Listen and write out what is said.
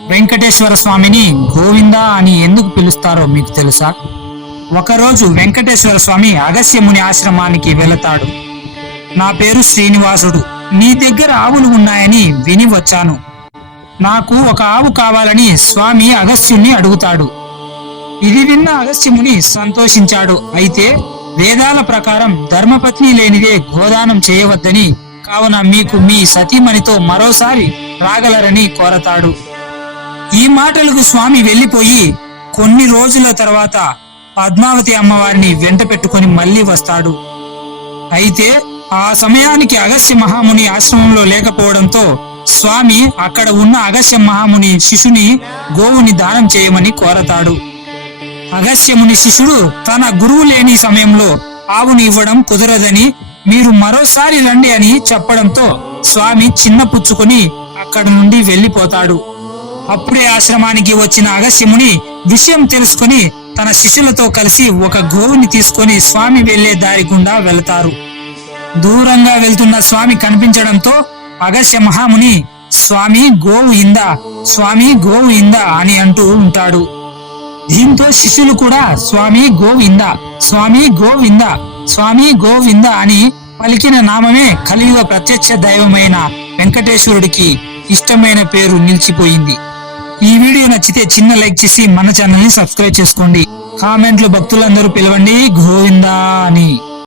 వెంకటేశ్వర స్వామిని గోవిందా అని ఎందుకు పిలుస్తారో మీకు తెలుసా? ఒకరోజు వెంకటేశ్వర స్వామి అగస్యముని ఆశ్రమానికి వెళతాడు. నా పేరు శ్రీనివాసుడు. నీ దగ్గర ఆవులు ఉన్నాయని విని వచ్చాను. నాకు ఒక ఆవు కావాలని స్వామి అగస్త్యుణ్ణి అడుగుతాడు. ఇది విన్న అగస్త్యముని సంతోషించాడు. అయితే వేదాల ప్రకారం ధర్మపత్ని లేనిదే గోదానం చేయవద్దని కావున మీకు మీ సతీమణితో మరోసారి రాగలరని కోరతాడు. ఈ మాటలకు స్వామి వెళ్ళిపోయి కొన్ని రోజుల తర్వాత పద్మావతి అమ్మవారిని వెంట పెట్టుకుని మళ్ళీ వస్తాడు. అయితే ఆ సమయానికి అగస్త్య మహాముని ఆశ్రమంలో లేకపోవడంతో స్వామి అక్కడ ఉన్న అగస్త్య మహాముని శిశుని గోవుని దానం చేయమని కోరతాడు. అగస్యముని శిష్యుడు తన గురువు లేని సమయంలో ఆవుని ఇవ్వడం కుదరదని మీరు మరోసారి రండి అని చెప్పడంతో స్వామి చిన్న పుచ్చుకొని అక్కడ నుండి వెళ్ళిపోతాడు అప్పుడే ఆశ్రమానికి వచ్చిన అగస్యముని విషయం తెలుసుకొని తన శిష్యులతో కలిసి ఒక గోవుని తీసుకొని స్వామి వెళ్ళే దారి గుండా వెళతారు. దూరంగా వెళ్తున్న స్వామి కనిపించడంతో అగస్య మహాముని స్వామి గోవు ఇందా స్వామి గోవు ఇందా అని అంటూ ఉంటాడు. దీంతో శిష్యులు కూడా స్వామి గోవింద స్వామి గోవింద స్వామి గోవింద అని పలికిన నామమే కలియుగ ప్రత్యక్ష దైవమైన వెంకటేశ్వరుడికి ఇష్టమైన పేరు నిలిచిపోయింది. ఈ వీడియో నచ్చితే చిన్న లైక్ చేసి మన ఛానల్ని సబ్స్క్రైబ్ చేసుకోండి. కామెంట్లు భక్తులందరూ పిలవండి. గోవిందా అని